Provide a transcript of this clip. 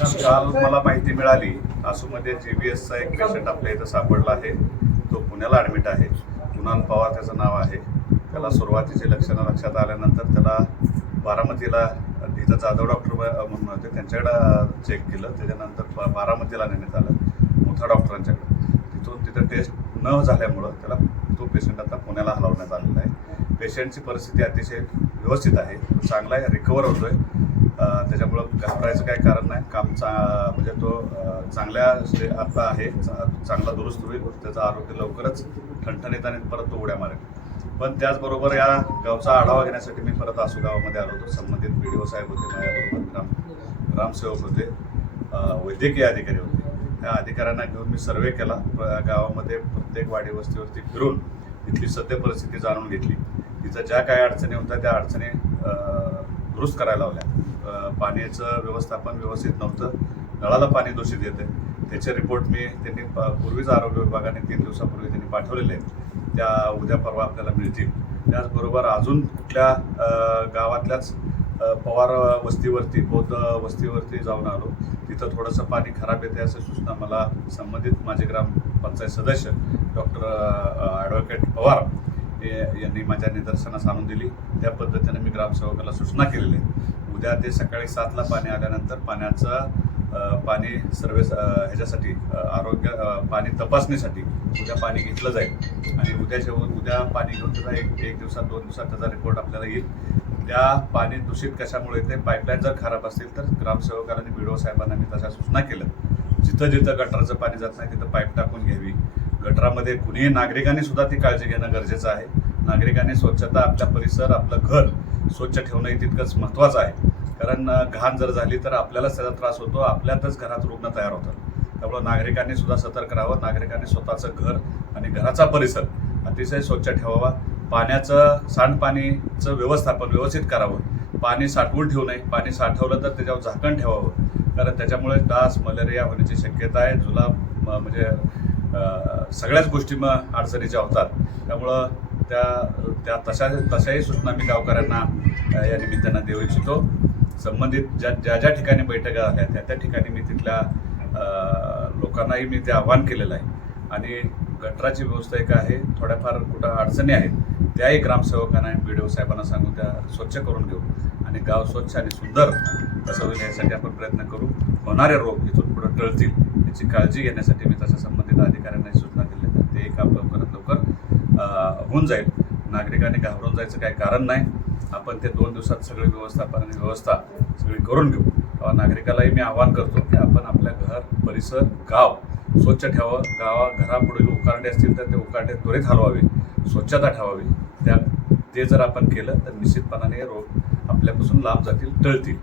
काल मला माहिती मिळाली आसूमध्ये JBSचा एक पेशंट आपल्या इथं सापडला आहे. तो पुण्याला ॲडमिट आहे. कुणाल पवार त्याचं नाव आहे. त्याला सुरुवातीची लक्षणं लक्षात आल्यानंतर त्याला बारामतीला तिथं जाधव डॉक्टर म्हणून होते त्यांच्याकडं चेक केलं. त्याच्यानंतर बारामतीला नेण्यात आलं मुथा डॉक्टरांच्याकडे. तिथं टेस्ट न झाल्यामुळं त्याला तो पेशंट आता पुण्याला हलवण्यात आलेला आहे. पेशंटची परिस्थिती अतिशय व्यवस्थित आहे, चांगला आहे, रिकवर होतो आहे. त्याच्यामुळं घाबरायचं काही कारण नाही. काम म्हणजे तो चांगल्या आता आहे, चांगला दुरुस्त होईल. त्याचं आरोग्य लवकरच ठणठणीत आणि परत तो उड्या मारेल. पण त्याचबरोबर या गावचा आढावा घेण्यासाठी मी परत आसू गावामध्ये आलो होतो. संबंधित BDO साहेब होते, माझ्याबरोबर ग्रामसेवक होते, वैद्यकीय अधिकारी होते. त्या अधिकाऱ्यांना घेऊन मी सर्वे केला. गावामध्ये प्रत्येक वाडी वस्तीवरती फिरून तिथली सद्य परिस्थिती जाणून घेतली. तिथं ज्या काही अडचणी होत्या त्या अडचणी दुरुस्त करायला लावल्या. पाण्याचं व्यवस्थापन व्यवस्थित नव्हतं, नळाला पाणी दूषित येते. त्याचे रिपोर्ट त्यांनी पूर्वीच आरोग्य विभागाने 3 दिवसापूर्वी त्यांनी पाठवलेले आहेत. त्या उद्या परवा आपल्याला मिळतील. त्याचबरोबर अजून कुठल्या गावातल्याच पवार वस्तीवरती बौद्ध वस्तीवरती जाऊन आलो. तिथं थोडंसं पाणी खराब येते असं सूचना मला संबंधित माझे ग्रामपंचायत सदस्य डॉक्टर ॲडव्होकेट पवार यांनी माझ्या निदर्शनास आणून दिली. त्या पद्धतीने मी ग्रामसेवकाला सूचना केलेली आहे. उद्या ते सकाळी 7ला पाणी आल्यानंतर पाणी सर्व्हिस ह्याच्यासाठी आरोग्य पाणी तपासणीसाठी उद्या पाणी घेतलं जाईल आणि उद्या पाणी घेऊन त्याचा एक दिवसात 2 दिवसात त्याचा रिपोर्ट आपल्याला येईल. त्या पाणी दूषित कशामुळे येते, पाईपलाईन जर खराब असतील तर ग्रामसेवकाला आणि BDO साहेबांना मी तशा सूचना केल्या. जिथं जिथं गटाराचं पाणी जात नाही तिथं पाईप टाकून घ्यावी. गटारामध्ये कुणीही नागरिकांनी सुद्धा ती काळजी घेणं गरजेचं आहे. नागरिकांनी स्वच्छता, आपला परिसर, आपलं घर स्वच्छ ठेवणंही तितकंच महत्त्वाचं आहे. कारण घाण जर झाली तर आपल्यालाच त्याचा त्रास होतो, आपल्यातच घरात रुग्ण तयार होतात. त्यामुळं नागरिकांनी सुद्धा सतर्क राहावं. नागरिकांनी स्वतःचं घर आणि घराचा परिसर अतिशय स्वच्छ ठेवावा. सांडपाणीचं व्यवस्थापन व्यवस्थित करावं. पाणी साठवून ठेवू नये. पाणी साठवलं तर त्याच्यावर झाकण ठेवावं, कारण त्याच्यामुळे डास, मलेरिया होण्याची शक्यता आहे. जुलाब म्हणजे सगळ्याच गोष्टी अडचणीच्या होतात. त्यामुळं तशाही सूचना मी गावकऱ्यांना या निमित्तानं देऊ इच्छितो. संबंधित ज्या ठिकाणी बैठका झाल्या त्या ठिकाणी मी तिथल्या लोकांनाही मी ते आवाहन केलेलं आहे. आणि गटराची व्यवस्था एक आहे, थोड्याफार कुठं अडचणी आहेत त्याही ग्रामसेवकांना आणि BDO साहेबांना सांगून त्या स्वच्छ करून घेऊ आणि गाव स्वच्छ आणि सुंदर कसं होईल यासाठी आपण प्रयत्न करू. होणारे रोग इथून पुढं टळतील याची काळजी घेण्यासाठी मी तशा संबंधित अधिकाऱ्यांनाही सूचना दिल्या. तर ते काम लवकरात लवकर होऊन जाईल. नागरिकांनी घाबरून जायचं काही कारण नाही. आपण ते 2 दिवसात सगळी व्यवस्थापन आणि व्यवस्था सगळी करून घेऊ. नागरिकालाही मी आवाहन करतो की आपण आपल्या घर, परिसर, गाव स्वच्छ ठेवावं. घरापुढील उकारडे असतील तर ते उकारडे त्वरित हलवावे, स्वच्छता ठेवावी. ते जर आपण केलं तर निश्चितपणाने रोग आपल्यापासून लांब जातील, टळतील.